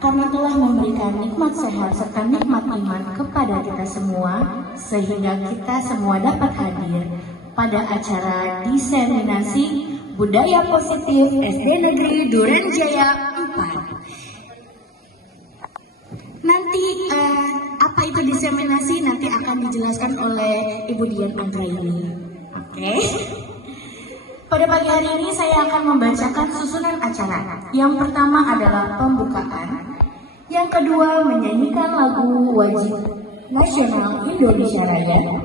karena telah memberikan nikmat sehat serta nikmat iman kepada kita semua, sehingga kita semua dapat hadir pada acara diseminasi budaya positif SD Negeri Duren Jaya 4. Nanti apa itu diseminasi nanti akan dijelaskan oleh Ibu Dian Anggraini. Oke. Pada pagi hari ini saya akan membacakan susunan acara. Yang pertama adalah pembukaan. Yang kedua menyanyikan lagu wajib nasional Indonesia Raya.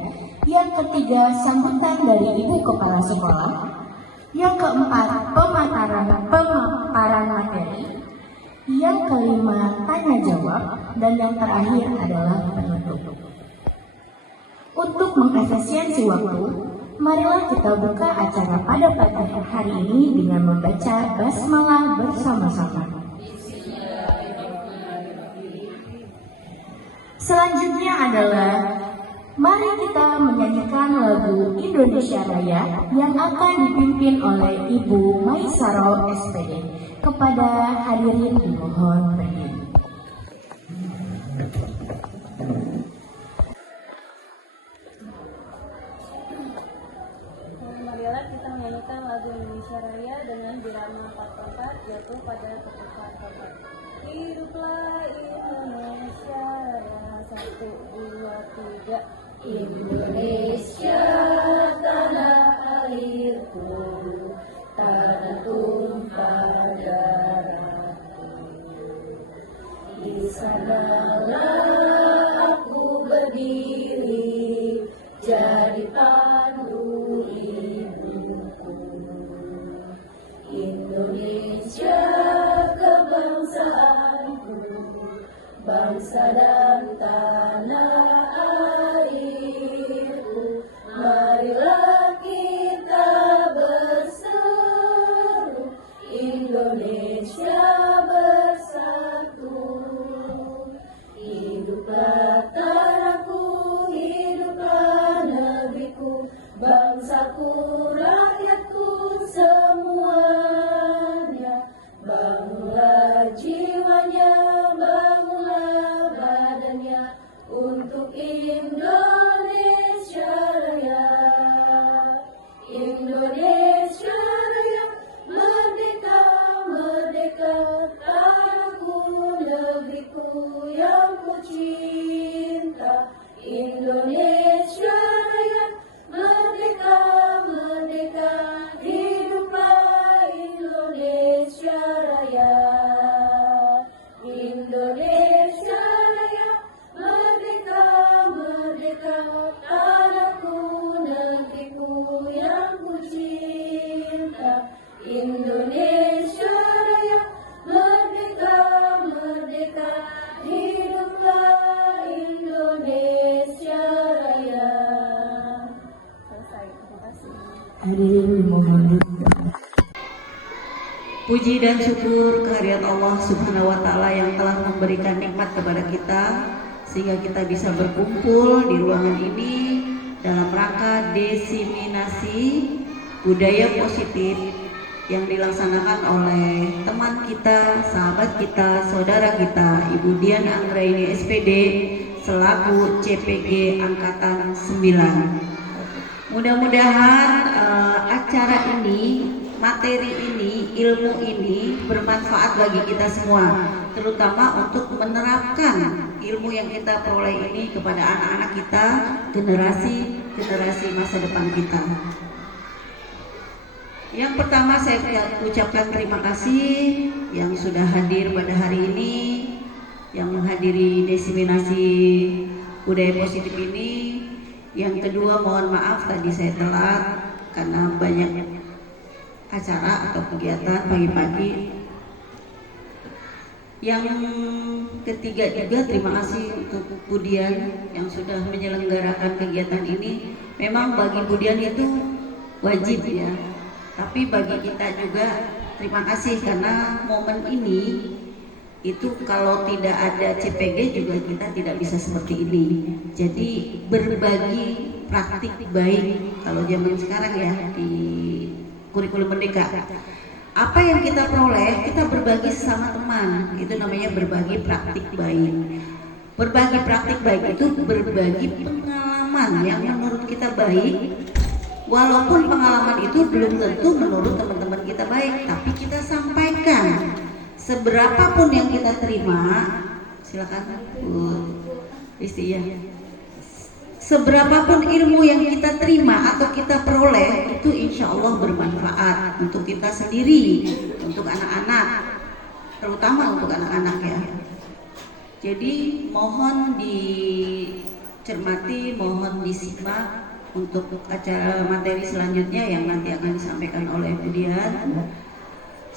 Yang ketiga sambutan dari Ibu Kepala Sekolah. Yang keempat pemaparan materi. Yang kelima tanya jawab. Dan yang terakhir adalah penutup. Untuk mengefisiensi waktu, marilah kita buka acara pada pagi hari ini dengan membaca basmalah bersama-sama. Selanjutnya adalah mari kita menyanyikan lagu Indonesia Raya yang akan dipimpin oleh Ibu Maisaro SPD. Kepada hadirin dimohon berdiri. Marilah kita menyanyikan lagu Indonesia Raya dengan birama 4/4 jatuh pada ketupat keempat. Hiduplah Indonesia Raya 1, 2, 3. Indonesia tanah airku, tanah tumpah darahku. Di sanalah aku berdiri, jadi pandu ibuku. Indonesia kebangsaanku, bangsa dan tanah airku. Marilah kita berseru, Indonesia bersatu. Hiduplah tanahku, hiduplah negeriku, bangsaku, rakyatku semuanya. Bangunlah jiwanya, bangunlah badannya untuk Indonesia Raya. Indonesia Raya, merdeka, merdeka, tanahku, negeriku yang ku cinta. Indonesia Raya, merdeka, merdeka, hiduplah Indonesia Raya. Indonesia Raya, merdeka, merdeka, tanahku, negeriku yang ku cinta. Indonesia Raya, merdeka, merdeka, hiduplah Indonesia Raya. Selesai, terima kasih. Hadirin dimohon duduk. Puji dan syukur kehadirat Allah Subhanahu wa Ta'ala yang telah memberikan nikmat kepada kita sehingga kita bisa berkumpul di ruangan ini dalam rangka diseminasi budaya positif yang dilaksanakan oleh teman kita, sahabat kita, saudara kita, Ibu Dian Anggraini SPD selaku CPG Angkatan 9. Mudah-mudahan acara ini, materi ini, ilmu ini bermanfaat bagi kita semua, terutama untuk menerapkan ilmu yang kita peroleh ini kepada anak-anak kita, generasi masa depan kita. Yang pertama saya ucapkan terima kasih yang sudah hadir pada hari ini, yang menghadiri diseminasi budaya positif ini. Yang kedua mohon maaf tadi saya telat karena banyak acara atau kegiatan pagi-pagi. Yang ketiga juga terima kasih untuk Budian yang sudah menyelenggarakan kegiatan ini. Memang bagi Budian itu wajib ya, tapi bagi kita juga terima kasih karena momen ini itu kalau tidak ada CPG juga kita tidak bisa seperti ini. Jadi berbagi praktik baik kalau zaman sekarang ya di kurikulum merdeka. Apa yang kita peroleh, kita berbagi sesama teman. Itu namanya berbagi praktik baik. Berbagi praktik baik itu berbagi pengalaman yang menurut kita baik. Walaupun pengalaman itu belum tentu menurut teman-teman kita baik, tapi kita sampaikan. Seberapapun yang kita terima, silakan Bu Listi ya. Seberapapun ilmu yang kita terima atau kita peroleh itu insya Allah bermanfaat untuk kita sendiri, untuk anak-anak, terutama untuk anak-anak ya. Jadi mohon dicermati, mohon disimak untuk acara materi selanjutnya yang nanti akan disampaikan oleh Budian.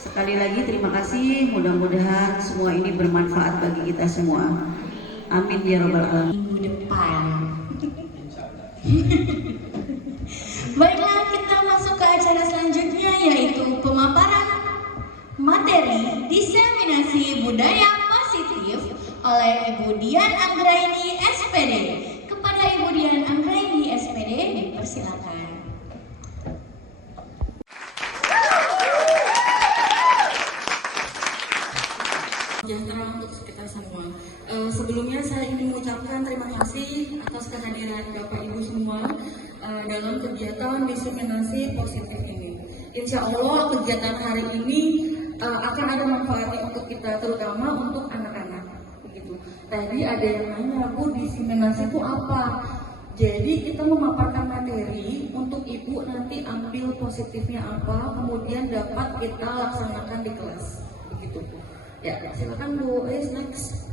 Sekali lagi terima kasih, mudah-mudahan semua ini bermanfaat bagi kita semua. Amin ya robbal alamin. Minggu depan. Baiklah, kita masuk ke acara selanjutnya yaitu pemaparan materi diseminasi budaya positif oleh Ibu Dian Anggraini SPD. Kepada Ibu Dian Anggraini SPD dipersilakan. Sejahtera untuk kita semua. Sebelumnya saya ingin mengucapkan terima kasih atas kehadiran Bapak Ibu semua dalam kegiatan diseminasi positif ini. Insya Allah kegiatan hari ini akan ada manfaatnya untuk kita, terutama untuk anak-anak. Begitu. Tadi ada yang nanya, Bu, diseminasi itu apa? Jadi kita memaparkan materi untuk ibu nanti ambil positifnya apa, kemudian dapat kita laksanakan di kelas. Begitu. Ya, silakan Bu. Next.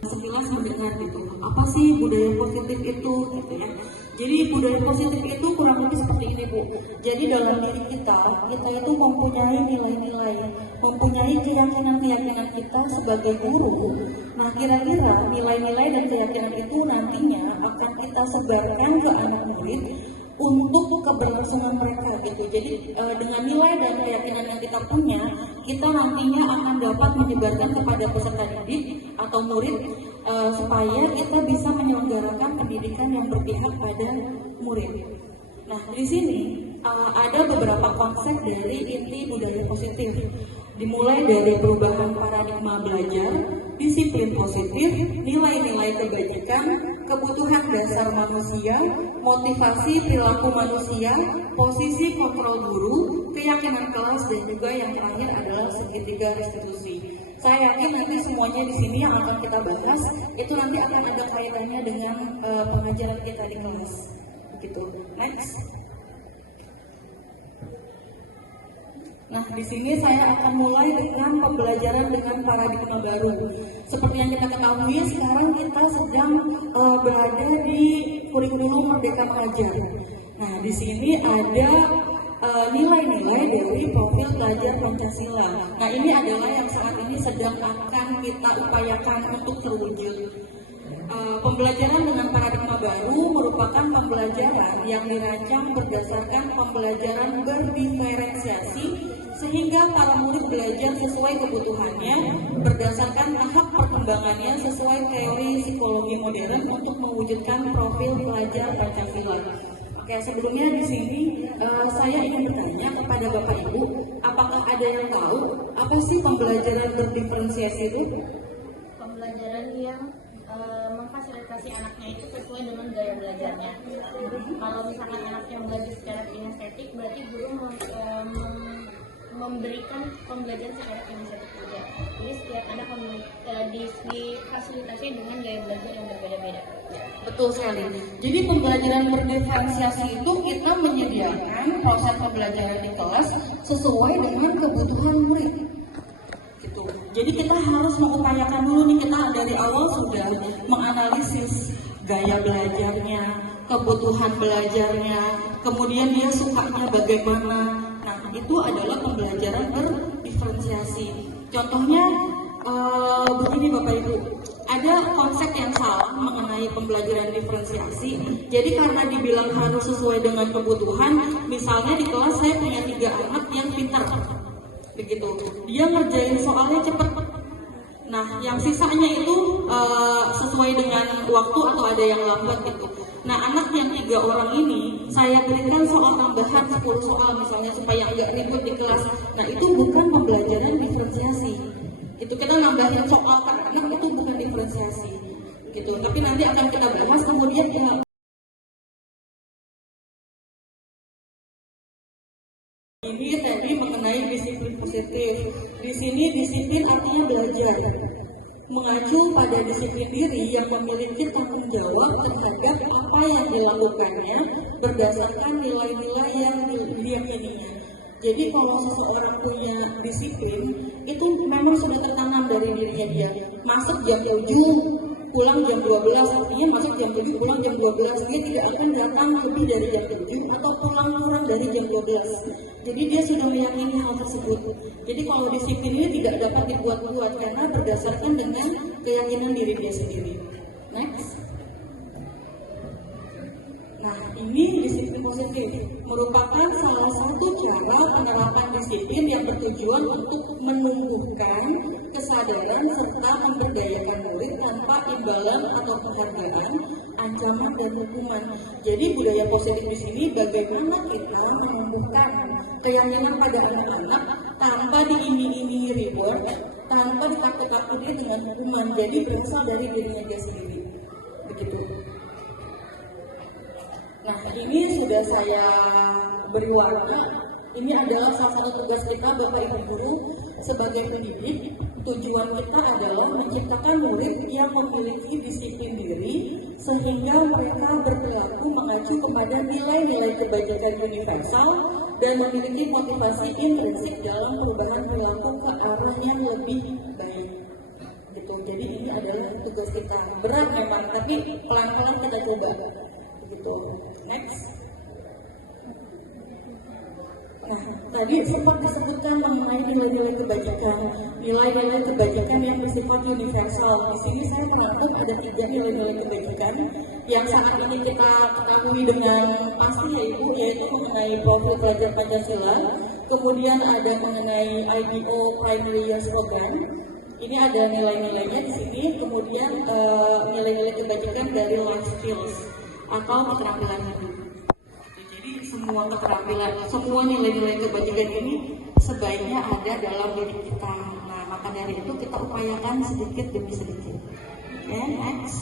Sekilas mendengar gitu, apa sih budaya positif itu gitu ya. Jadi budaya positif itu kurang lebih seperti ini Bu. Jadi dalam diri kita itu mempunyai nilai-nilai, mempunyai keyakinan-keyakinan kita sebagai guru. Nah kira-kira nilai-nilai dan keyakinan itu nantinya akan kita sebarkan ke anak murid untuk keberlangsungan mereka gitu. Jadi dengan nilai dan keyakinan yang kita punya, kita nantinya akan dapat menyebarkan kepada peserta didik atau murid supaya kita bisa menyelenggarakan pendidikan yang berpihak pada murid. Nah, di sini ada beberapa konsep dari inti budaya positif. Dimulai dari perubahan paradigma belajar, disiplin positif, nilai-nilai kebajikan, kebutuhan dasar manusia, motivasi perilaku manusia, posisi kontrol guru, keyakinan kelas, dan juga yang terakhir adalah segitiga restitusi. Saya yakin nanti semuanya di sini yang akan kita bahas itu nanti akan ada kaitannya dengan pengajaran kita di kelas. Begitu. Next. Nah, di sini saya akan mulai dengan pembelajaran dengan paradigma baru. Seperti yang kita ketahui, sekarang kita sedang berada di kurikulum Merdeka Mengajar. Nah, di sini ada nilai-nilai dari profil pelajar Pancasila. Nah, ini adalah yang saat ini sedang akan kita upayakan untuk terwujud. Pembelajaran dengan paradigma baru merupakan pembelajaran yang dirancang berdasarkan pembelajaran berdiferensiasi sehingga para murid belajar sesuai kebutuhannya berdasarkan tahap perkembangannya sesuai teori psikologi modern untuk mewujudkan profil pelajar Pancasila. Oke, sebelumnya di sini saya ingin bertanya kepada Bapak Ibu, apakah ada yang tahu apa sih pembelajaran berdiferensiasi itu? Pembelajaran yang memfasilitasi anaknya itu sesuai dengan gaya belajarnya. Kalau misalkan anaknya belajar secara kinestetik, berarti guru memberikan pembelajaran secara kinestetik juga. Jadi setiap anak difasilitasi dengan gaya belajar yang berbeda-beda. Betul sekali. Jadi pembelajaran berdiferensiasi itu kita menyediakan proses pembelajaran di kelas sesuai dengan kebutuhan murid. Gitu. Jadi kita harus mengupayakan dulu nih, kita dari awal sudah menganalisis gaya belajarnya, kebutuhan belajarnya, kemudian dia sukanya bagaimana. Nah, itu adalah pembelajaran berdiferensiasi. Contohnya begini Bapak Ibu, ada konsep yang salah mengenai pembelajaran diferensiasi. Jadi karena dibilang harus sesuai dengan kebutuhan, misalnya di kelas saya punya 3 anak yang pintar, begitu, dia ngerjain soalnya cepat. Nah, yang sisanya itu sesuai dengan waktu atau ada yang lambat gitu. Nah, anak yang 3 orang ini saya berikan soal tambahan 10 soal misalnya supaya nggak ribut di kelas. Nah, itu bukan pembelajaran diferensiasi. Itu kita nambahin soal per anak, itu bukan diferensiasi. Gitu. Tapi nanti akan kita bahas kemudian ya. Ini tadi mengenai disiplin positif. Di sini disiplin artinya belajar, mengacu pada disiplin diri yang memiliki tanggung jawab terhadap apa yang dilakukannya berdasarkan nilai-nilai yang diyakininya. Jadi kalau seseorang punya disiplin, itu memang sudah tertanam dari dirinya dia. Masuk jam 7, pulang jam 12, artinya masuk jam 7, pulang jam 12. Dia tidak akan datang lebih dari jam 7 atau pulang kurang dari jam 12. Jadi dia sudah meyakini hal tersebut. Jadi kalau disiplin ini tidak dapat dibuat-buat karena berdasarkan dengan keyakinan diri dia sendiri. Next. Nah, ini disiplin positif merupakan salah satu cara penerapan disiplin yang bertujuan untuk menumbuhkan kesadaran serta memberdayakan murid tanpa imbalan atau penghargaan, ancaman dan hukuman. Jadi budaya positif di sini bagaimana kita menumbuhkan keyakinan pada anak-anak tanpa diiming-imingi reward, tanpa ditakut-takuti dengan hukuman. Jadi berasal dari dirinya dia sendiri. Begitu. Nah, ini sudah saya beri warna. Ini adalah salah satu tugas kita Bapak Ibu Guru sebagai pendidik. Tujuan kita adalah menciptakan murid yang memiliki disiplin diri sehingga mereka berperilaku mengacu kepada nilai-nilai kebajikan universal dan memiliki motivasi intrinsik dalam perubahan perilaku ke arah yang lebih baik. Gitu. Jadi ini adalah tugas kita. Berat memang, tapi pelan-pelan kita coba. Gitu. Next. Nah, tadi sempat disebutkan mengenai nilai-nilai kebajikan. Nilai-nilai kebajikan yang bersifat universal. Di sini saya merangkum ada 3 nilai-nilai kebajikan yang saat ini kita ketahui dengan pasti ya Ibu, yaitu mengenai profil pelajar Pancasila. Kemudian ada mengenai IDO Primary Years Program. Ini ada nilai-nilainya di sini. Kemudian nilai-nilai kebajikan dari life skills atau keterampilan hidup. Jadi semua keterampilan, semua nilai-nilai kebajikan ini sebaiknya ada dalam diri kita. Nah, maka dari itu kita upayakan sedikit demi sedikit. Oke, next.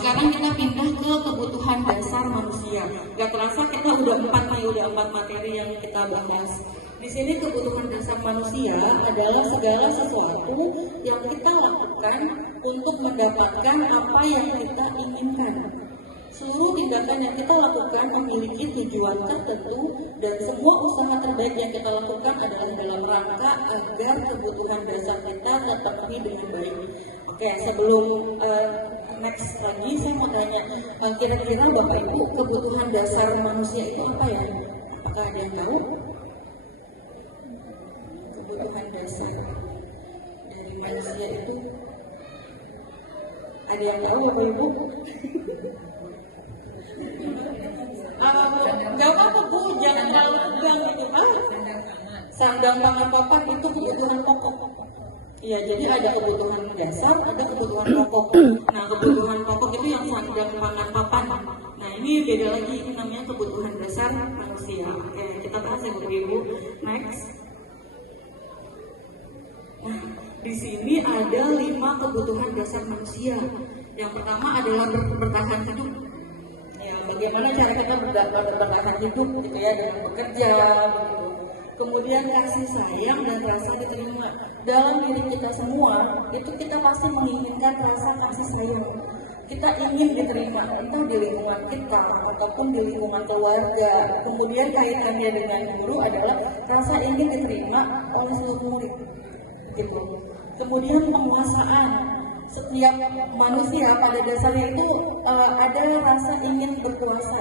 Sekarang kita pindah ke kebutuhan dasar manusia. Gak terasa kita udah 4 materi yang kita bahas. Di sini kebutuhan dasar manusia adalah segala sesuatu yang kita lakukan untuk mendapatkan apa yang kita inginkan. Seluruh tindakan yang kita lakukan memiliki tujuan tertentu dan semua usaha terbaik yang kita lakukan adalah dalam rangka agar kebutuhan dasar kita terpenuhi dengan baik. Oke, sebelum next lagi saya mau tanya, kira-kira Bapak Ibu kebutuhan dasar manusia itu apa ya? Apakah ada yang tahu? Kebutuhan dasar dari manusia itu ada yang tahu Bapak Ibu? Gak apa-apa Bu, jangan terlalu tegang gitu kan? Sandang pangan papan itu kebutuhan pokok. Iya, jadi ada kebutuhan dasar, ada kebutuhan pokok. Nah, kebutuhan pokok itu yang sandang pangan papan. Nah, ini beda lagi, ini namanya kebutuhan dasar manusia. Oke, kita bahas ya Bapak Ibu. Next. Nah, di sini ada 5 kebutuhan dasar manusia. Yang pertama adalah bertahan hidup. Ya, bagaimana cara kita bertahan hidup gitu ya, dengan bekerja begitu. Kemudian kasih sayang dan rasa diterima. Dalam diri kita semua, itu kita pasti menginginkan rasa kasih sayang. Kita ingin diterima, entah di lingkungan kita ataupun di lingkungan keluarga. Kemudian kaitannya dengan guru adalah rasa ingin diterima oleh seluruh murid. Gitu. Kemudian penguasaan. Setiap manusia pada dasarnya itu ada rasa ingin berkuasa.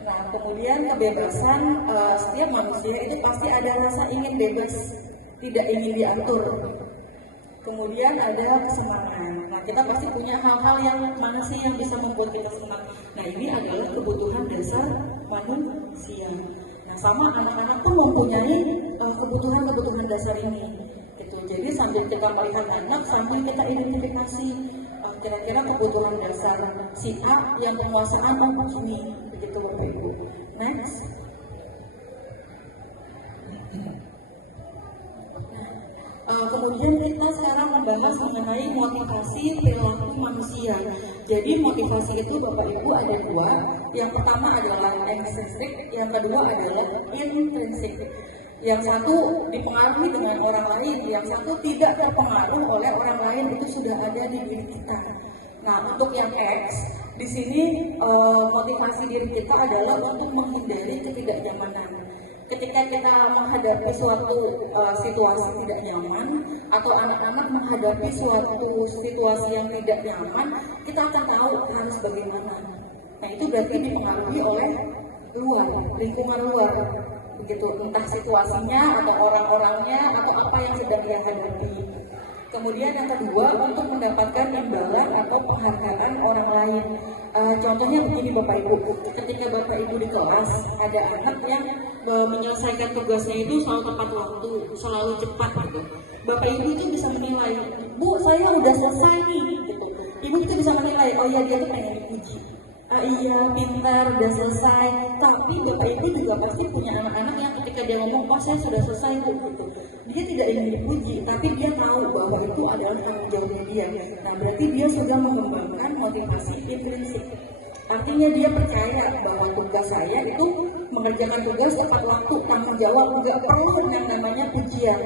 Nah, kemudian kebebasan, setiap manusia itu pasti ada rasa ingin bebas, tidak ingin diatur. Kemudian ada kesenangan. Nah, kita pasti punya hal-hal yang mana sih yang bisa membuat kita senang. Nah, ini adalah kebutuhan dasar manusia. Nah, sama anak-anak pun mempunyai kebutuhan-kebutuhan dasar ini. Gitu. Jadi sambil kita melihat anak, sambil kita identifikasi kira-kira kebutuhan dasar si A yang penguasaan begini. Begitu Bapak Ibu. Next. Kemudian kita sekarang membahas mengenai motivasi perilaku manusia. Jadi motivasi itu Bapak Ibu ada dua. Yang pertama adalah extrinsic, yang kedua adalah intrinsic. Yang satu dipengaruhi dengan orang lain, yang satu tidak terpengaruh oleh orang lain, itu sudah ada di diri kita. Nah, untuk yang X, di sini motivasi diri kita adalah untuk menghindari ketidaknyamanan. Ketika kita menghadapi suatu situasi tidak nyaman atau anak-anak menghadapi suatu situasi yang tidak nyaman, kita akan tahu harus bagaimana. Nah, itu berarti dipengaruhi oleh luar, lingkungan luar, begitu, entah situasinya atau orang-orangnya atau apa yang sedang dia hadapi. Kemudian yang kedua, untuk mendapatkan imbalan atau penghargaan orang lain. Contohnya begini Bapak Ibu, ketika Bapak Ibu di kelas ada anak yang menyelesaikan tugasnya itu selalu tepat waktu, selalu cepat gitu. Bapak Ibu itu bisa menilai, Bu saya udah selesai nih gitu. Ibu itu bisa menilai, oh ya dia tuh pengen dipuji. Iya, pintar, udah selesai. Tapi Bapak Ibu juga pasti punya anak-anak yang ketika dia ngomong, oh saya sudah selesai Bu gitu. Dia tidak ingin dipuji, tapi dia tahu bahwa itu adalah tanggung jawabnya dia. Nah, berarti dia sudah mengembangkan motivasi intrinsik. Artinya dia percaya bahwa tugas saya itu mengerjakan tugas tepat waktu, tanggung jawab, nggak perlu yang namanya pujian.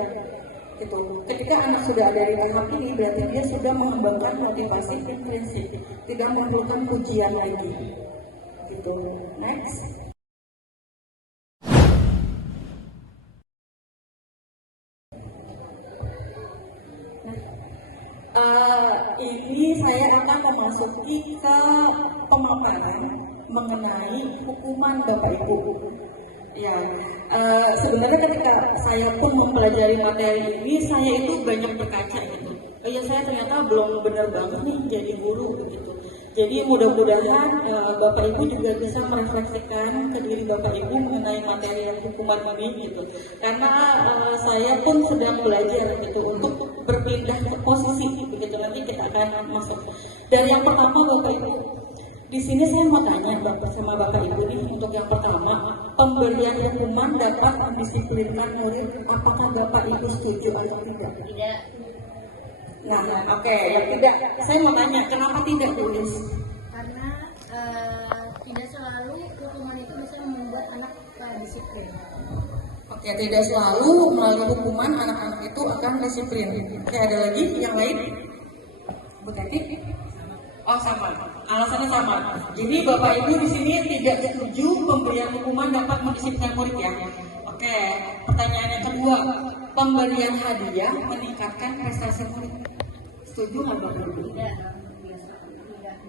Gitu. Ketika anak sudah ada di tahap ini, berarti dia sudah mengembangkan motivasi intrinsik, tidak memerlukan pujian lagi. Gitu. Next. Ini saya akan memasuki ke pemaparan mengenai hukuman Bapak Ibu. Ya, sebenarnya ketika saya pun mempelajari materi ini, saya itu banyak berkaca gitu. Ya saya ternyata belum benar banget nih jadi guru begitu. Jadi mudah-mudahan Bapak Ibu juga bisa merefleksikan ke diri Bapak Ibu mengenai materi hukuman ini gitu. Karena saya pun sedang belajar gitu untuk berpindah ke posisi begitu, nanti kita akan masuk. Dan yang pertama Bapak Ibu, di sini saya mau tanya sama Bapak Ibu nih, untuk yang pertama, pemberian hukuman dapat mendisiplinkan murid, apakah Bapak Ibu setuju atau tidak? Tidak. Nah, oke, yang tidak, saya mau tanya, kenapa tidak tulis? Karena tidak selalu hukuman itu bisa membuat anak disiplin. Oke, tidak selalu melalui hukuman anak-anak itu akan disiplin. Oke, ada lagi yang lain? Bu Teti? Oh, sama. Alasannya sama. Jadi Bapak Ibu di sini tidak setuju pemberian hukuman dapat mendisiplinkan murid ya. Oke, pertanyaan yang kedua, pemberian hadiah meningkatkan prestasi murid. Setuju nggak Bapak Ibu? Tidak.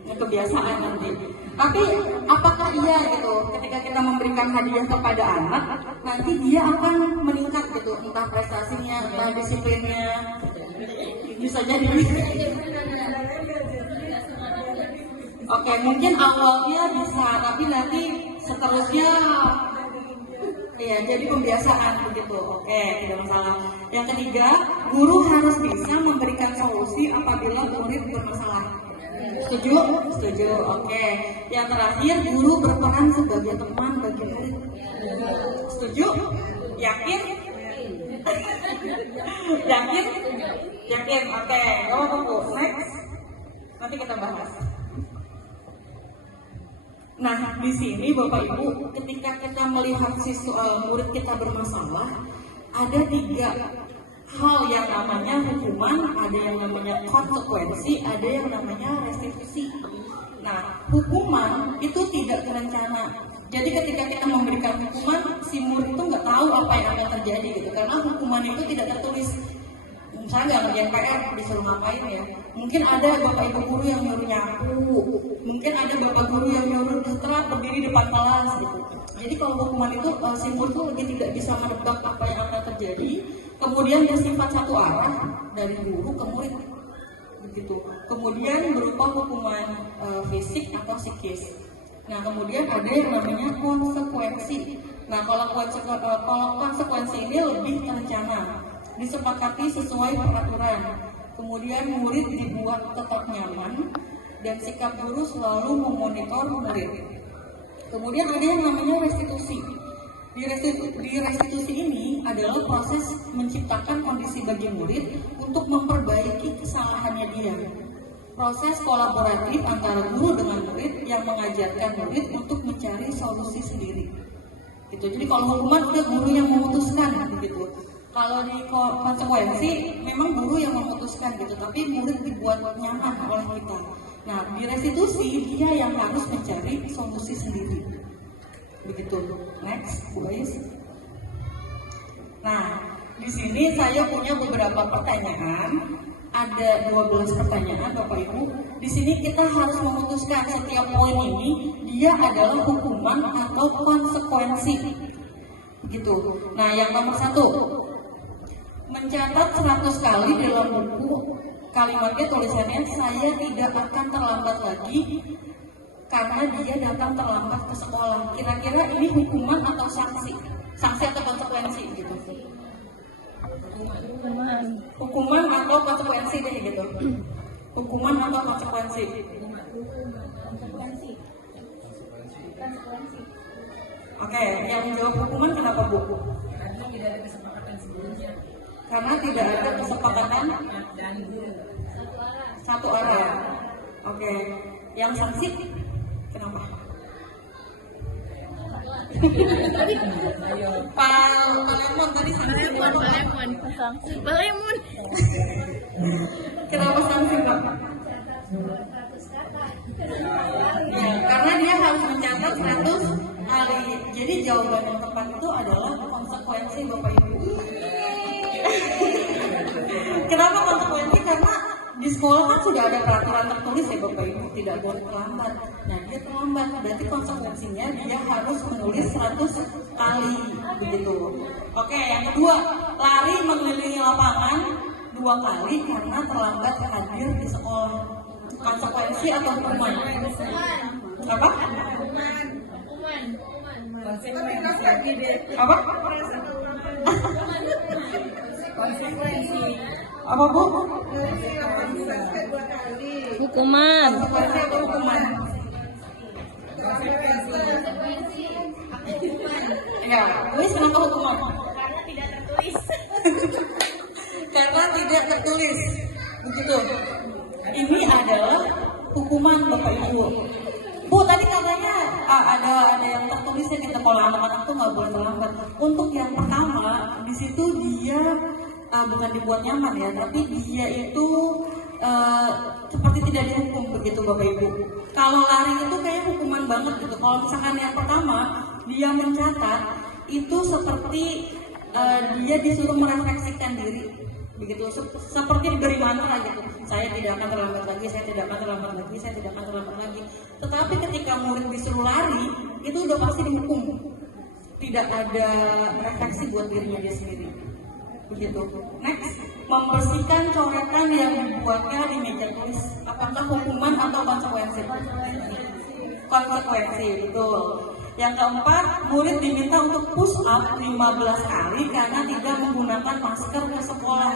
Kebiasaan nanti. Tapi apakah iya gitu, ketika kita memberikan hadiah kepada anak, nanti dia akan meningkat gitu, entah prestasinya, entah disiplinnya, bisa jadi. Oke, mungkin awalnya bisa, tapi nanti seterusnya ya jadi pembiasaan begitu. Oke, tidak masalah. Yang ketiga, guru harus bisa memberikan solusi apabila murid bermasalah. Setuju? Setuju. Oke. Yang terakhir, guru berperan sebagai teman bagi murid. Setuju? Yakin? Yakin? Yakin. Oke. Oh, tunggu. Next. Nanti kita bahas. Nah, di sini Bapak Ibu, ketika kita melihat murid kita bermasalah, ada 3 hal yang namanya hukuman, ada yang namanya konsekuensi, ada yang namanya restitusi. Nah, hukuman itu tidak terencana. Jadi ketika kita memberikan hukuman, si murid itu nggak tahu apa yang akan terjadi gitu, karena hukuman itu tidak tertulis. misalnya nggak ngerjain PR disuruh ngapain ya, mungkin ada bapak ibu guru yang nyuruh nyapu, mungkin ada bapak guru yang nyuruh setelah berdiri depan kelas gitu. Jadi kalau hukuman itu si murid tuh lagi tidak bisa menebak apa yang akan terjadi, kemudian bersifat satu arah dari guru ke murid begitu. Kemudian berupa hukuman fisik atau psikis. Nah kemudian ada yang namanya konsekuensi. Nah kalau konsekuensi ini lebih terencana, disepakati sesuai peraturan. Kemudian murid dibuat tetap nyaman dan sikap guru selalu memonitor murid. Kemudian ada yang namanya restitusi. Di restitusi ini adalah proses menciptakan kondisi bagi murid untuk memperbaiki kesalahannya dia. Proses kolaboratif antara guru dengan murid yang mengajarkan murid untuk mencari solusi sendiri. Gitu. Jadi kalau hukuman udah guru yang memutuskan begitu. Kalau di konsekuensi memang guru yang memutuskan gitu, tapi murid dibuat nyaman oleh kita. Nah, di restitusi dia yang harus mencari solusi sendiri. Begitu. Next, Bu Ais. Nah, di sini saya punya beberapa pertanyaan. Ada 12 pertanyaan Bapak Ibu. Di sini kita harus memutuskan setiap poin ini dia adalah hukuman atau konsekuensi. Begitu. Nah, yang nomor 1, mencatat 100 kali dalam buku, kalimatnya tulisannya saya tidak akan terlambat lagi karena dia datang terlambat ke sekolah. Kira-kira ini hukuman atau sanksi? Sanksi atau konsekuensi gitu. Hukuman atau konsekuensi deh gitu. Hukuman atau konsekuensi? Konsekuensi. Oke, yang menjawab hukuman kenapa Bu? Karena tidak ada kesepakatan sebelumnya. Karena tidak ada kesepakatan Dan guru. satu arah. Oke, yang sanksi kenapa? Palemon tadi sanksi. Balemon. Kenapa sanksi Pak? Ya, karena dia harus mencatat 100 kali. Jadi jawaban yang tepat itu adalah konsekuensi Bapak Ibu. Kenapa konsekuensi? Karena di sekolah kan sudah ada peraturan tertulis ya Bapak Ibu, tidak boleh terlambat. Nah dia terlambat, berarti konsekuensinya dia harus menulis 100 kali begitu. Oke, yang kedua, lari mengelilingi lapangan 2 kali karena terlambat hadir di sekolah. Konsekuensi atau hukuman? Apa? Apa? Konsekuensi. Apa Bu? Hukuman. Konsekuensi atau hukuman? Konsekuensi. Ya, Luis kenapa hukuman? Karena tidak tertulis. Karena tidak tertulis. Begitu. Ini adalah hukuman Bapak Ibu. Bu, tadi katanya ada yang tertulisnya gitu kalau anak-anak tuh nggak boleh terlambat. Untuk yang pertama, di situ dia bukan dibuat nyaman ya, tapi dia itu seperti tidak dihukum begitu Bapak Ibu. Kalau lari itu kayak hukuman banget gitu. Kalau misalkan yang pertama dia mencatat itu seperti dia disuruh merefleksikan diri begitu, seperti diberi mantra gitu. Saya tidak akan terlambat lagi, saya tidak akan terlambat lagi, saya tidak akan terlambat lagi. Tetapi ketika murid disuruh lari itu udah pasti dihukum. Tidak ada refleksi buat dirinya dia sendiri. Begitu. Next, membersihkan coretan yang dibuatnya di meja tulis. Apakah hukuman atau konsekuensi? Konsekuensi, betul. Yang keempat, murid diminta untuk push up 15 kali karena tidak menggunakan masker ke sekolah.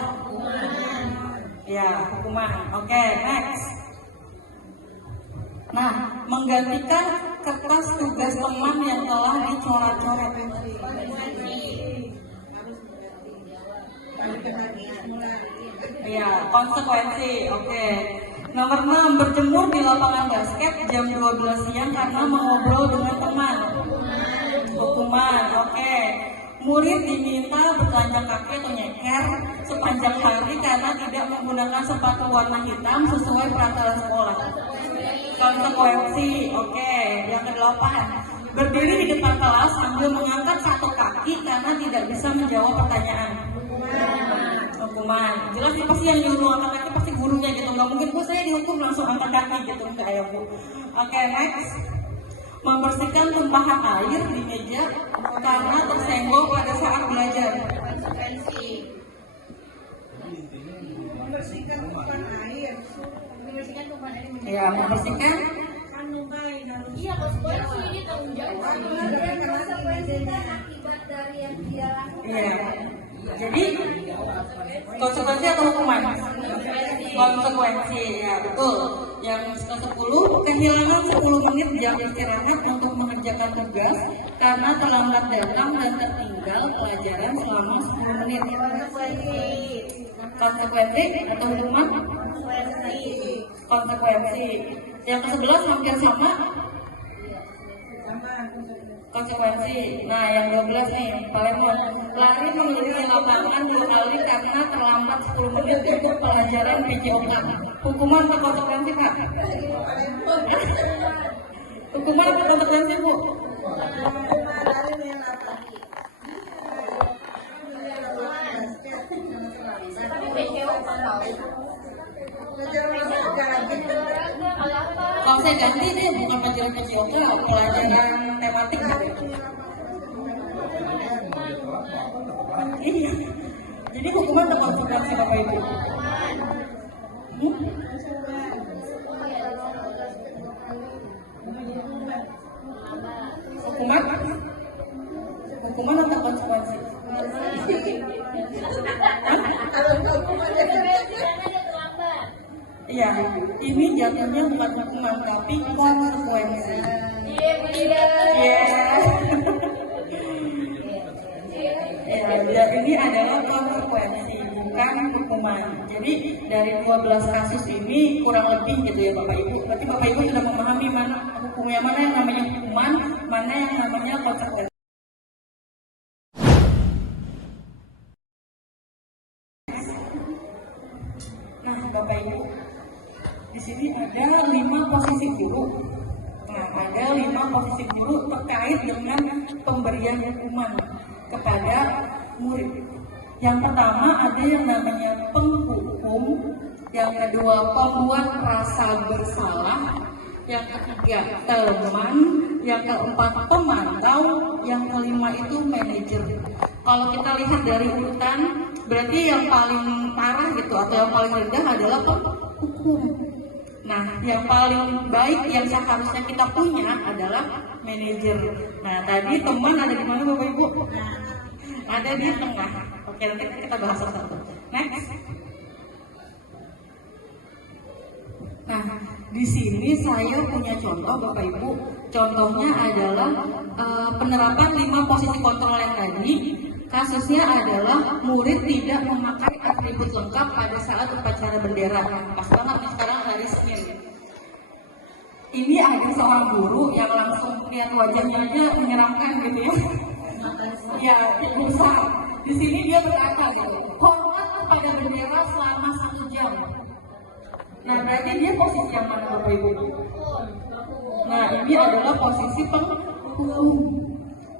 Ya, hukuman. Oke, next. Nah, menggantikan kertas tugas teman yang telah dicoret-coret. Ya, konsekuensi. Oke. Nomor 6, berjemur di lapangan basket jam 12 siang karena mengobrol dengan teman. Hukuman. Oke. Murid diminta bertelanjang kaki atau nyeker sepanjang hari karena tidak menggunakan sepatu warna hitam sesuai peraturan sekolah. Konsekuensi. Oke. Yang ke-8, berdiri di depan kelas sambil mengangkat satu kaki karena tidak bisa menjawab pertanyaan. Hukuman. hukuman. Jelas nih pasti yang nyuruh angkat kaki pasti gurunya gitu. Nggak mungkin Bu saya dihukum langsung angkat kaki gitu, enggak ya Bu. Oke, next. Membersihkan tumpahan air di meja karena tersenggol pada saat belajar. Konsekuensi. Membersihkan tumpahan air. Membersihkan tumpahan air. Ya, membersihkan. Kan numpai harus. Iya, konsekuensi ini tanggung jawab. Akibat dari yang dia lakukan. Iya. Jadi konsekuensi atau hukuman? Konsekuensi, ya betul. Yang ke-10, kehilangan 10 menit jam istirahat untuk mengerjakan tugas karena terlambat datang dan tertinggal pelajaran selama 10 menit. Konsekuensi atau hukuman? Konsekuensi. Yang ke-11 hampir sama. Konsekuensi. Nah, yang 12 nih, Palemon. Lari mengelilingi lapangan 2 kali karena terlambat 10 menit untuk pelajaran PJOK. Hukuman atau konsekuensi, Kak? Hukuman atau konsekuensi, Bu? Tapi PCO kalau Kalau saya ganti deh, bukan pelajaran PJOK, pelajaran tematik gitu. Iya. Jadi hukuman atau konsekuensi Bapak Ibu? Hukuman? Hukuman atau konsekuensi? Iya, ini jatuhnya bukan hukuman tapi konsekuensi. Ya, ini adalah konsekuensi, bukan hukuman. Jadi dari 12 kasus ini kurang lebih gitu ya Bapak Ibu. Berarti Bapak Ibu sudah memahami mana hukumnya, mana yang namanya hukuman, mana yang namanya konsekuensi. Nah, Bapak Ibu, di sini ada 5 posisi guru. Nah, ada 5 posisi guru terkait dengan pemberian hukuman kepada murid. Yang pertama ada yang namanya penghukum, yang kedua pembuat rasa bersalah, yang ketiga teman, yang keempat pemantau, yang kelima itu manajer. Kalau kita lihat dari urutan, berarti yang paling parah gitu atau yang paling rendah adalah penghukum. Nah, yang paling baik yang seharusnya kita punya adalah manajer. Nah, tadi teman ada di mana Bapak Ibu? Ada di tengah. Oke, nanti kita bahas satu-satu. Next. Nah, di sini saya punya contoh Bapak Ibu. Contohnya adalah penerapan 5 posisi kontrol yang tadi. Kasusnya adalah murid tidak memakai atribut lengkap pada saat upacara bendera. Pas banget nih sekarang hari Senin. Ini ada seorang guru yang langsung lihat wajahnya aja menyeramkan gitu ya. Ya, berusaha. Di sini dia berkata gitu, hormat kepada bendera selama 1 jam. Nah, berarti dia posisi yang mana Bapak Ibu? Nah, ini adalah posisi penghukum.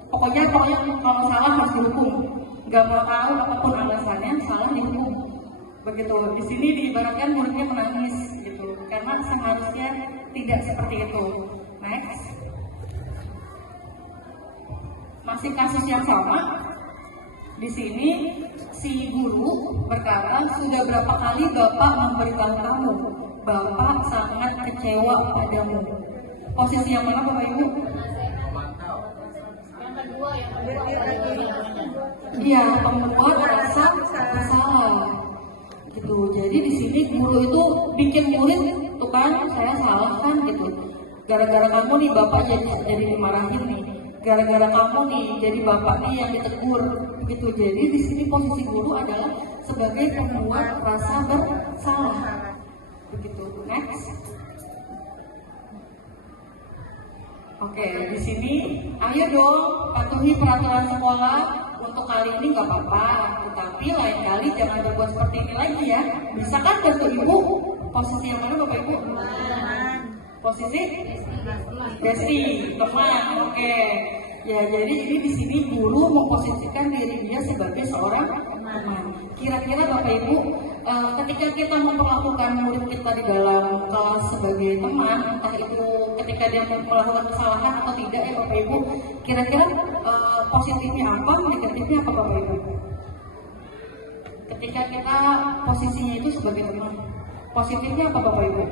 Pokoknya kalau salah harus dihukum. Gak mau tahu apapun alasannya, salah dihukum. Begitu. Di sini diibaratkan muridnya menangis gitu, karena seharusnya tidak seperti itu. Next. Masih kasus yang sama. Di sini si guru berkata, sudah berapa kali Bapak memberitahu kamu, Bapak sangat kecewa padamu. Posisi yang mana Bapak Ibu? yang kedua yang Iya, membuat rasa bersalah. Gitu. Jadi di sini guru itu bikin murid tuh kan, saya salah kan gitu. Gara-gara kamu nih Bapak jadi dimarahin nih. Gara-gara kamu nih jadi Bapak nih yang ditegur. Gitu. Jadi di sini posisi guru adalah sebagai pembuat rasa bersalah. Begitu. Next. Oke, di sini ayo dong patuhi peraturan sekolah. Untuk kali ini nggak apa-apa, tetapi lain kali jangan berbuat seperti ini lagi ya. Bisa kan bantu Ibu? Posisi yang mana Bapak Ibu? Posisi? Besti, teman. Oke. Ya, jadi ini di sini guru memposisikan diri dia sebagai seorang teman. Kira-kira kira-kira Bapak Ibu, ketika kita memperlakukan murid kita di dalam kelas sebagai teman, entah itu ketika dia melakukan kesalahan atau tidak ya Bapak Ibu, kira-kira positifnya apa, negatifnya apa Bapak Ibu? Ketika kita posisinya itu sebagai teman, positifnya apa Bapak Ibu?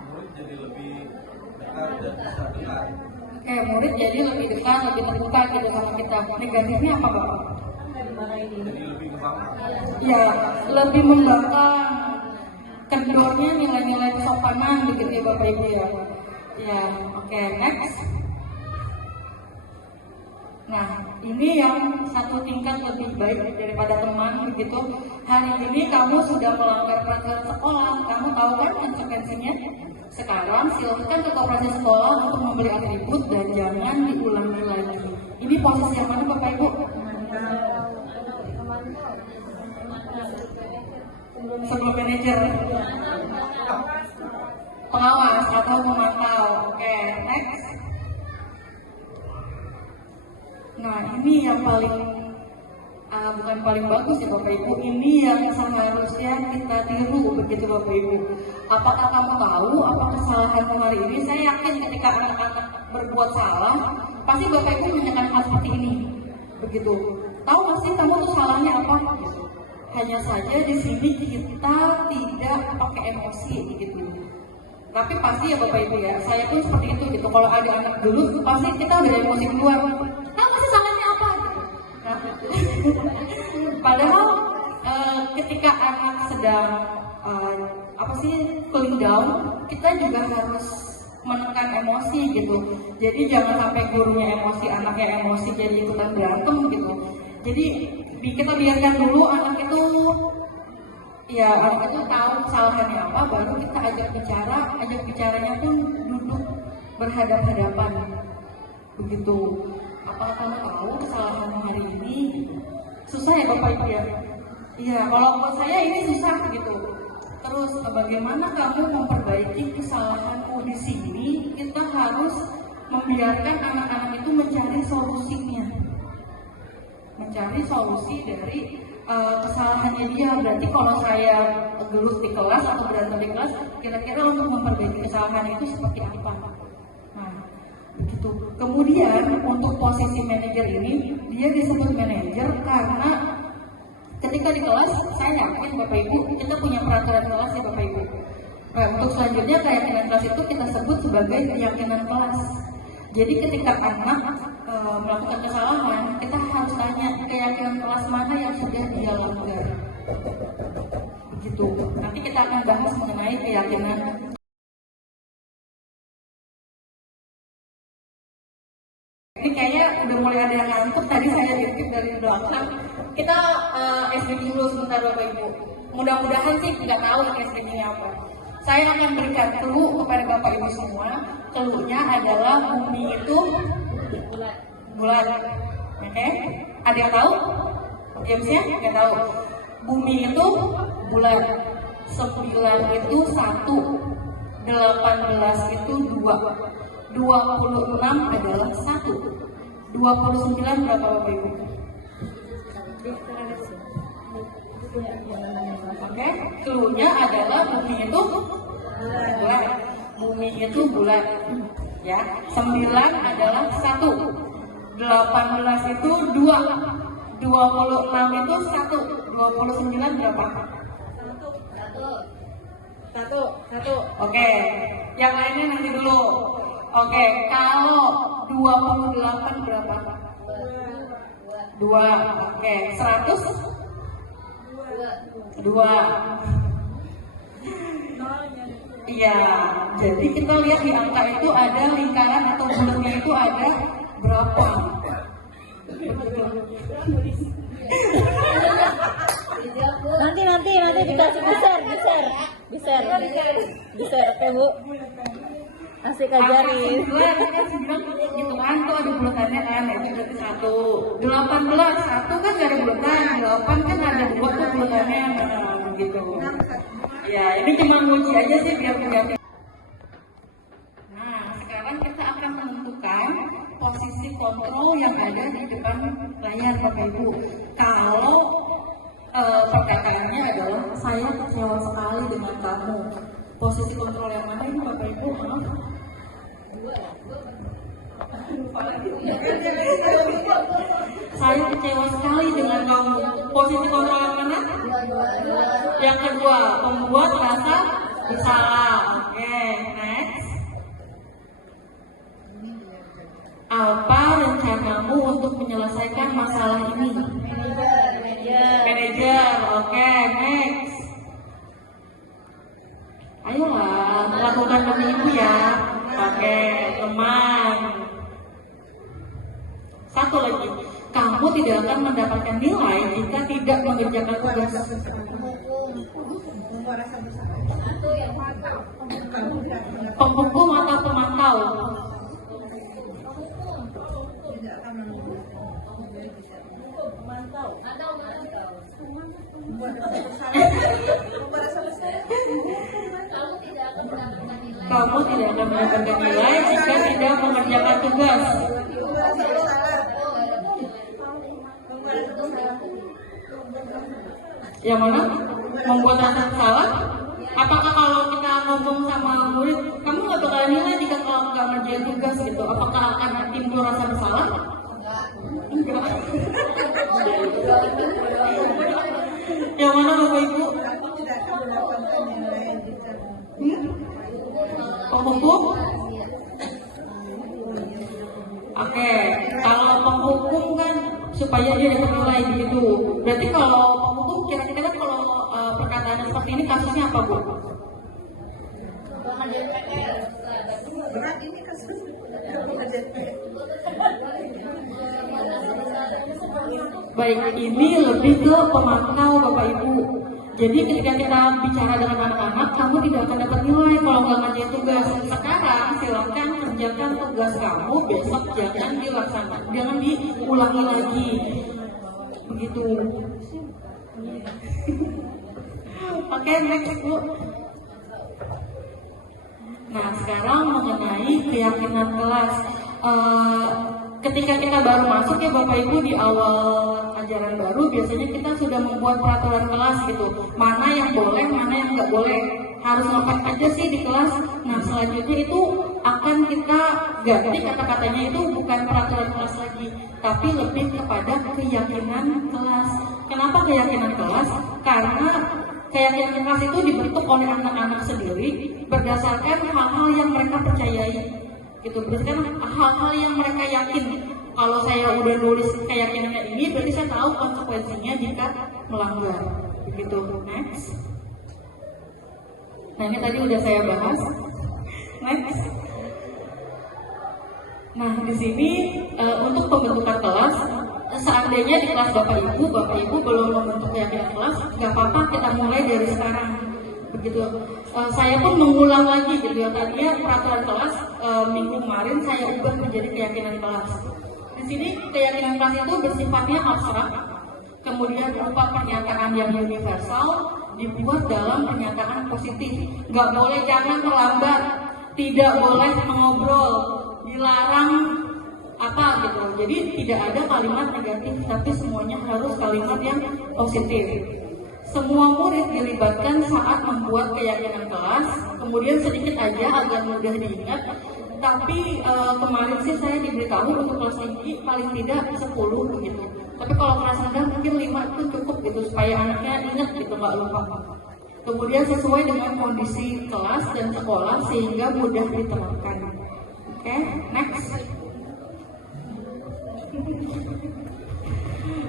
Murid jadi lebih dekat dan bisa dengar. Oke, murid jadi lebih dekat, lebih terbuka gitu sama kita. Negatifnya apa Bapak? Jadi lebih gampang. Ya, lebih membangkang, kendornya nilai-nilai kesopanan begitu ya Bapak Ibu ya. Ya, oke, next. Nah, ini yang satu tingkat lebih baik daripada teman begitu. Hari ini kamu sudah melanggar peraturan sekolah, kamu tahu kan konsekuensinya? Sekarang silakan ke koperasi sekolah untuk membeli atribut dan jangan diulangi lagi. Ini posisi yang mana Bapak Ibu? Sebelum manajer, pengawas atau memantau. Oke, next. Nah, ini yang paling bukan paling bagus ya Bapak Ibu. Ini yang seharusnya kita tiru begitu Bapak Ibu. Apakah kamu tahu apa kesalahanmu hari ini? Saya yakin ketika anak-anak berbuat salah, pasti Bapak Ibu menanyakan hal seperti ini. Begitu. Tahu nggak sih kamu tuh salahnya apa? Hanya saja di sini kita tidak pakai emosi begitu. Tapi pasti ya Bapak Ibu ya, saya pun seperti itu gitu. Kalau ada anak dulu, pasti kita udah emosi keluar. Tahu sih salahnya apa? Nah, padahal ketika anak sedang cooling down, kita juga harus menekan emosi gitu. Jadi jangan sampai gurunya emosi, anaknya emosi jadi ikutan berantem gitu. Jadi kita biarkan dulu anak itu tahu kesalahannya apa, baru kita ajak bicaranya pun duduk berhadap-hadapan begitu. Apakah kamu tahu kesalahanmu hari ini? Susah ya Bapak Ibu ya? Iya, kalau buat saya ini susah gitu. Terus bagaimana kamu memperbaiki kesalahanmu di sini? Kita harus membiarkan anak-anak itu mencari solusinya, mencari solusi dari kesalahannya dia. Berarti kalau saya gelus di kelas atau berantem di kelas, kira-kira untuk memperbaiki kesalahan itu seperti apa? Nah, begitu. Kemudian untuk posisi manajer ini, dia disebut manajer karena ketika di kelas, saya yakin Bapak Ibu, kita punya peraturan kelas ya Bapak Ibu. Nah, untuk selanjutnya keyakinan kelas itu kita sebut sebagai keyakinan kelas. Jadi ketika anak melakukan kesalahan, kita harus tanya keyakinan kelas mana yang sudah dia langgar. Begitu. Nanti kita akan bahas mengenai keyakinan. Ini kayaknya udah mulai ada yang ngantuk. Tadi saya intip dari belakang. Kita SDG dulu sebentar Bapak Ibu. Mudah-mudahan sih nggak tahu SDG-nya apa. Saya akan berikan clue kepada Bapak Ibu semua. Clue-nya adalah bumi itu bulat. Oke? Ada yang tahu? Jamesnya nggak tahu. Bumi itu bulat. 9 itu 1. 18 itu 2. 26 adalah 1. 29 berapa Bapak Ibu? Oke, clue-nya adalah bumi itu bulat. Bumi itu bulat. Ya, 9 adalah 1. 18 itu 2. 26 itu 1. 29 berapa? 1. Oke, yang lainnya nanti dulu. Oke, kalau 28 berapa? 2. Oke, 100? 2. Iya, jadi kita lihat di angka itu ada lingkaran atau bulatnya itu ada berapa? Nanti dikasih bisa. Oke Bu. Asik ajarin. Gitu kan, tuh ada bulatannya kan, itu berarti 1. 18, 1 kan gak ada bulatan, 8 kan ada 2 tuh bulatannya, nah gitu. Ya, ini cuma nguji aja sih biar punya. Nah, sekarang kita akan menentukan posisi kontrol yang ada di depan layar Bapak Ibu. Kalau PKN-nya adalah saya kecewa sekali dengan kamu. Posisi kontrol yang mana ini Bapak Ibu? Saya kecewa sekali dengan kamu. Posisi kontrol yang mana? Yang kedua, membuat rasa bersalah. Oke, next. Apa rencanamu untuk menyelesaikan masalah ini? Manajer. Oke, next. Ayolah, lakukan demi ibu ya. Oke, teman. Satu lagi, kamu tidak akan mendapatkan nilai jika tidak mengerjakan tugas. Penghukum atau pemantau? Kamu tidak akan mendapatkan nilai jika tidak mengerjakan tugas. Yang mana? Membuat rasa bersalah? Apakah kalau kita ngomong sama murid, kamu nggak bakalan nilai jika kalau nggak ngerjain tugas gitu? Apakah akan timbul rasa bersalah? Enggak. Yang mana Bapak Ibu? Penghukum? Oke, kalau penghukum kan supaya dia dapat nilai begitu. Berarti kalau penghukum kira-kira kalau perkataan seperti ini kasusnya apa Bu? Berat ini kasus. Baik, ini lebih ke pemantau Bapak Ibu. Jadi ketika kita bicara dengan anak-anak, kamu tidak akan dapat nilai kalau nggak ngerjain tugas. Sekarang silakan kerjakan tugas kamu, besok jangan dilaksanakan, jangan diulangi lagi. Begitu. Oke, next Bu. Nah, sekarang mengenai keyakinan kelas. Ketika kita baru masuk ya Bapak Ibu di awal ajaran baru biasanya kita sudah membuat peraturan kelas gitu. Mana yang boleh, mana yang nggak boleh. Harus ngapain aja sih di kelas. Nah selanjutnya itu akan kita ganti kata-katanya itu bukan peraturan kelas lagi, tapi lebih kepada keyakinan kelas. Kenapa keyakinan kelas? Karena keyakinan kelas itu dibentuk oleh anak-anak sendiri berdasarkan hal-hal yang mereka percayai. Gitu, berdasarkan hal-hal yang mereka yakin. Kalau saya udah nulis keyakinannya ini, berarti saya tahu konsekuensinya jika melanggar. Begitu. Next. Nah ini tadi udah saya bahas. Next. Nah di sini untuk pembentukan kelas, seandainya di kelas Bapak Ibu belum membentuk keyakinan kelas, nggak apa-apa kita mulai dari sekarang. Begitu. Saya pun mengulang lagi gitu ya, tadinya peraturan kelas minggu kemarin saya ubah menjadi keyakinan kelas. Di sini keyakinan kelas itu bersifatnya abstrak, kemudian berupa pernyataan yang universal dibuat dalam pernyataan positif. Nggak boleh jangan terlambat, tidak boleh mengobrol, dilarang apa gitu. Jadi tidak ada kalimat negatif, tapi semuanya harus kalimat yang positif. Semua murid dilibatkan saat membuat keyakinan kelas, kemudian sedikit aja agar mudah diingat. Tapi kemarin sih saya diberitahu untuk kelas tinggi paling tidak 10 begitu. Tapi kalau kelas rendah mungkin 5 itu cukup gitu supaya anaknya ingat gitu, nggak lupa. Kemudian sesuai dengan kondisi kelas dan sekolah sehingga mudah diterapkan. Oke, next.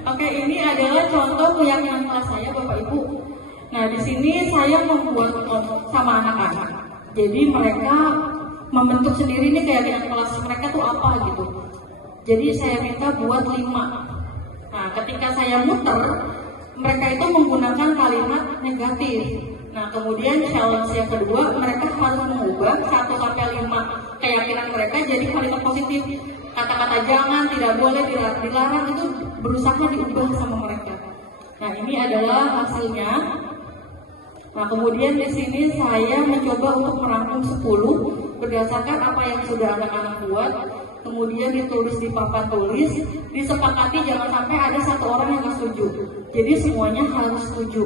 Oke, ini adalah contoh keyakinan kelas saya Bapak Ibu. Nah, di sini saya membuat sama anak-anak. Jadi mereka membentuk sendiri nih keyakinan kelas mereka tuh apa gitu. Jadi saya minta buat 5. Nah, ketika saya muter, mereka itu menggunakan kalimat negatif. Nah, kemudian challenge yang kedua, mereka harus mengubah 1-5 keyakinan mereka jadi kalimat positif. Kata-kata jangan, tidak boleh, dilarang itu berusaha diubah sama mereka. Nah, ini adalah hasilnya. Nah, kemudian di sini saya mencoba untuk merangkum 10 berdasarkan apa yang sudah anak-anak buat. Kemudian ditulis di papan tulis, disepakati jangan sampai ada satu orang yang nggak setuju. Jadi semuanya harus setuju.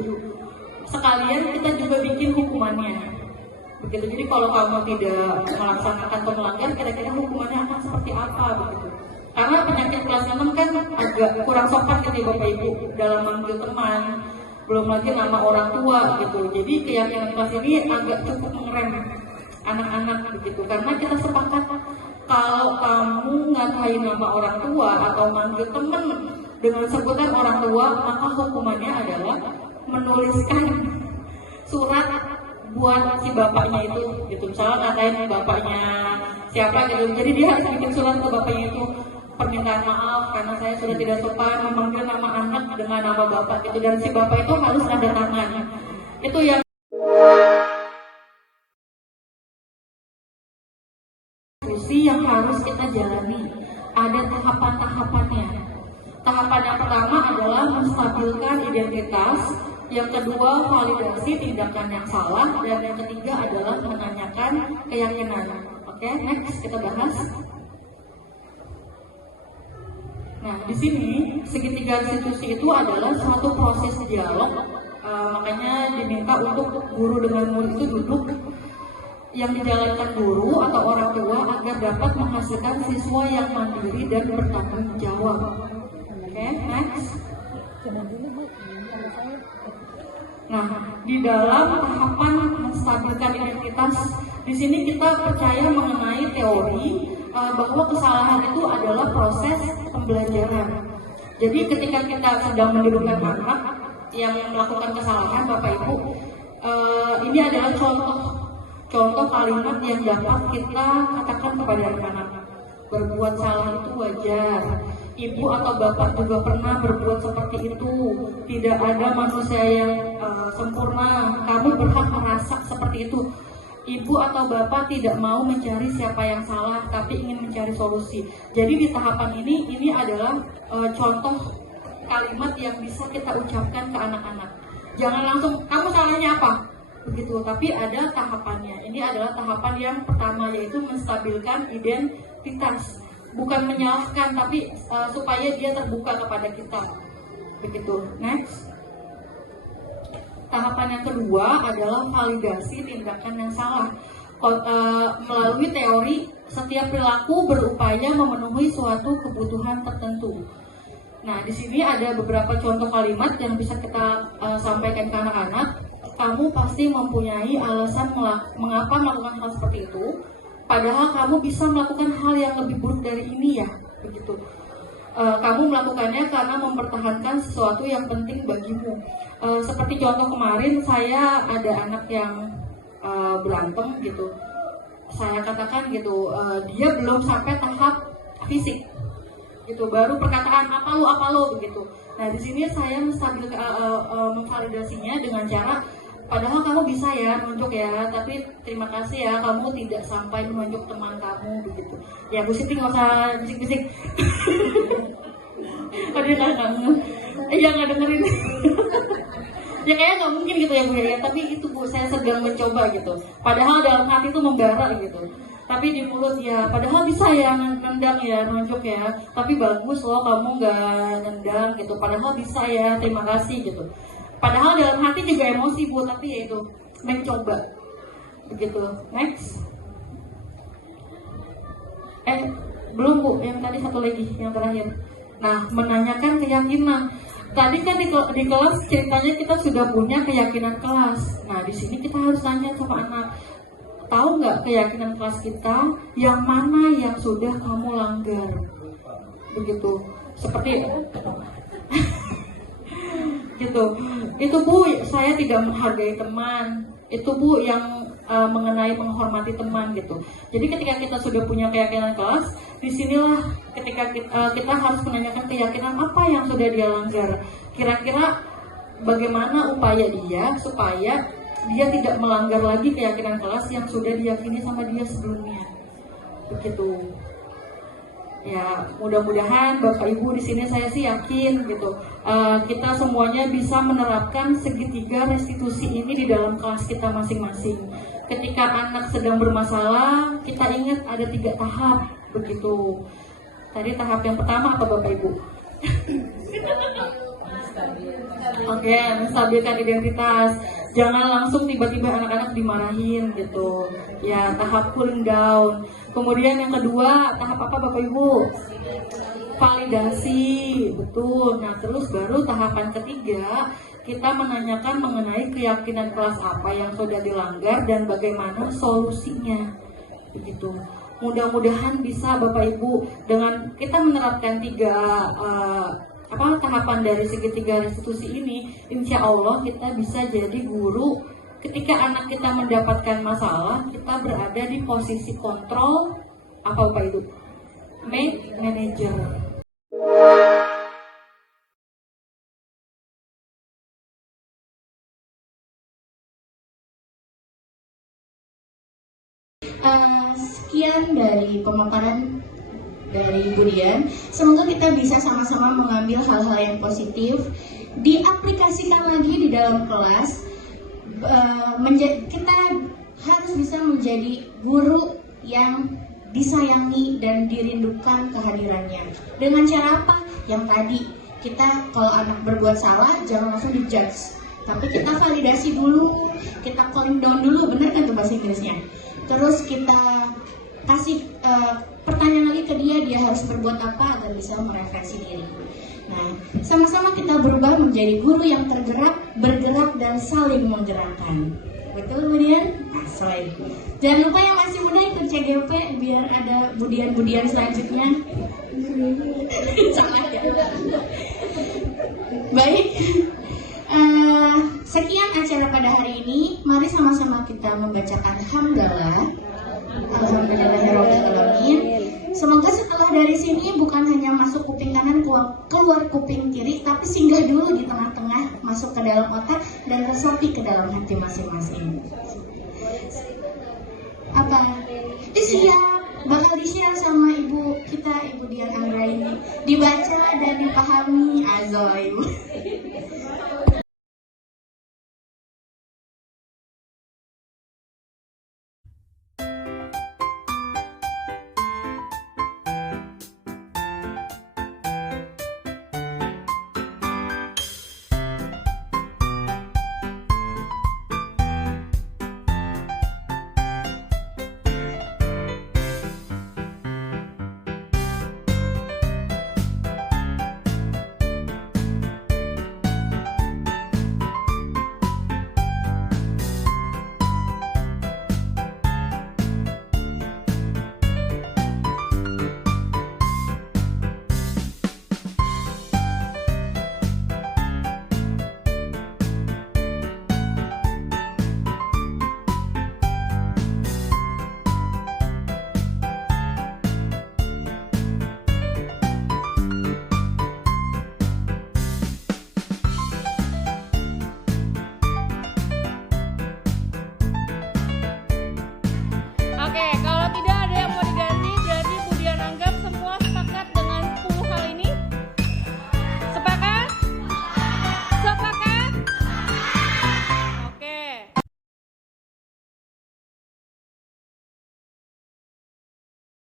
Sekalian kita juga bikin hukumannya. Begitu. Jadi kalau kamu tidak melaksanakan atau melanggar, kira-kira hukumannya akan seperti apa begitu. Karena penyakit kelas 6 kan agak kurang sopan gitu ya Bapak Ibu dalam manggil teman, belum lagi nama orang tua gitu. Jadi keyakinan kelas ini agak cukup mengerem anak-anak begitu. Karena kita sepakat kalau kamu ngatain nama orang tua atau manggil teman dengan sebutan orang tua, maka hukumannya adalah menuliskan surat buat si bapaknya itu gitu. Misalnya ngatain bapaknya siapa gitu, jadi dia harus bikin surat ke bapaknya itu, permintaan maaf karena saya sudah tidak sopan memanggil nama anak dengan nama bapak gitu, dan si bapak itu harus tanda tangan. Itu yang diskusi yang harus kita jalani. Ada tahapan-tahapannya. Tahapan yang pertama adalah menstabilkan identitas, yang kedua validasi tindakan yang salah, dan yang ketiga adalah menanyakan keyakinan. Oke, next kita bahas. Nah, di sini segitiga restitusi itu adalah suatu proses dialog, makanya diminta untuk guru dengan murid itu duduk, yang dijalankan guru atau orang tua agar dapat menghasilkan siswa yang mandiri dan bertanggung jawab. Oke, next. Nah, di dalam tahapan menstabilkan identitas, di sini kita percaya mengenai teori bahwa kesalahan itu adalah proses pembelajaran. Jadi ketika kita sedang mendidikkan anak yang melakukan kesalahan, Bapak Ibu, ini adalah contoh kalimat yang dapat kita katakan kepada anak-anak. Berbuat salah itu wajar. Ibu atau bapak juga pernah berbuat seperti itu. Tidak ada manusia yang sempurna. Kamu berhak merasa seperti itu. Ibu atau bapak tidak mau mencari siapa yang salah, tapi ingin mencari solusi. Jadi di tahapan ini adalah contoh kalimat yang bisa kita ucapkan ke anak-anak. Jangan langsung, kamu salahnya apa? Begitu, tapi ada tahapannya. Ini adalah tahapan yang pertama, yaitu menstabilkan identitas. Bukan menyalahkan, tapi supaya dia terbuka kepada kita. Begitu. Next. Tahapan yang kedua adalah validasi tindakan yang salah. Melalui teori, setiap perilaku berupaya memenuhi suatu kebutuhan tertentu. Nah, di sini ada beberapa contoh kalimat yang bisa kita sampaikan ke anak-anak. Kamu pasti mempunyai alasan mengapa melakukan hal seperti itu. Padahal kamu bisa melakukan hal yang lebih buruk dari ini ya, begitu. Kamu melakukannya karena mempertahankan sesuatu yang penting bagimu. Seperti contoh kemarin, saya ada anak yang berantem gitu. Saya katakan gitu, dia belum sampai tahap fisik, gitu. Baru perkataan apa lo begitu. Nah di sini saya memvalidasinya dengan cara, padahal kamu bisa ya menunjuk ya, tapi terima kasih ya kamu tidak sampai menunjuk teman kamu begitu. Ya Bu Siti nggak usah bisik-bisik. Oh dia nggak dengerin. Ya kayaknya nggak mungkin gitu ya Bu ya. Tapi itu Bu, saya sedang mencoba gitu. Padahal dalam hati itu membara gitu. Tapi di mulut ya, padahal bisa ya nendang ya, nunjuk ya. Tapi bagus loh kamu nggak nendang gitu. Padahal bisa ya, terima kasih gitu. Padahal dalam hati juga emosi Bu, tapi ya itu mencoba begitu. Next. Belum Bu, yang tadi satu lagi, yang terakhir. Nah, menanyakan keyakinan. Tadi kan di kelas ceritanya kita sudah punya keyakinan kelas. Nah, di sini kita harus tanya sama anak, tahu nggak keyakinan kelas kita yang mana yang sudah kamu langgar? Begitu. Seperti gitu. Itu Bu, saya tidak menghargai teman. Itu Bu yang mengenai menghormati teman gitu. Jadi ketika kita sudah punya keyakinan kelas, disinilah ketika kita harus menanyakan keyakinan apa yang sudah dia langgar. Kira-kira bagaimana upaya dia supaya dia tidak melanggar lagi keyakinan kelas yang sudah diyakini sama dia sebelumnya. Begitu. Ya, mudah-mudahan Bapak Ibu di sini saya sih yakin gitu. Kita semuanya bisa menerapkan segitiga restitusi ini di dalam kelas kita masing-masing. Ketika anak sedang bermasalah, kita ingat ada 3 tahap begitu. Tadi tahap yang pertama apa Bapak Ibu? Oke, menstabilkan identitas. Jangan langsung tiba-tiba anak-anak dimarahin gitu. Ya, tahap cooling down. Kemudian yang kedua, tahap apa Bapak Ibu? Validasi, betul. Nah, terus baru tahapan ketiga, kita menanyakan mengenai keyakinan kelas apa yang sudah dilanggar dan bagaimana solusinya. Begitu. Mudah-mudahan bisa Bapak Ibu dengan kita menerapkan tahapan dari segitiga restitusi ini, insya Allah kita bisa jadi guru. Ketika anak kita mendapatkan masalah, kita berada di posisi kontrol apa Bapak Ibu? Manager. Sekian dari pemaparan dari Bu Dian. Semoga kita bisa sama-sama mengambil hal-hal yang positif, diaplikasikan lagi di dalam kelas. Kita harus bisa menjadi guru yang disayangi dan dirindukan kehadirannya. Dengan cara apa? Yang tadi, kita kalau anak berbuat salah jangan langsung dijudge, tapi kita validasi dulu, kita calling down dulu, benar kan tuh bahasa Inggrisnya. Terus kita kasih pertanyaan lagi ke dia harus berbuat apa agar bisa merefleksi diri. Nah, sama-sama kita berubah menjadi guru yang tergerak, bergerak, dan saling menggerakkan. Betul, Budian? Asli. Jangan lupa yang masih muda ikut CGP biar ada Budian selanjutnya. Salah ya. Baik. Sekian acara pada hari ini. Mari sama-sama kita membacakan hamdalah. Alhamdulillahirrahmanirrahim. Semoga setelah dari sini bukan hanya masuk kuping kanan keluar kuping kiri, tapi singgah dulu di tengah-tengah, masuk ke dalam otak dan resapi ke dalam hati masing-masing. Apa? Siap, bakal di-share sama ibu kita, Ibu Dian Anggraini, dibaca dan dipahami. Azoy. Oke,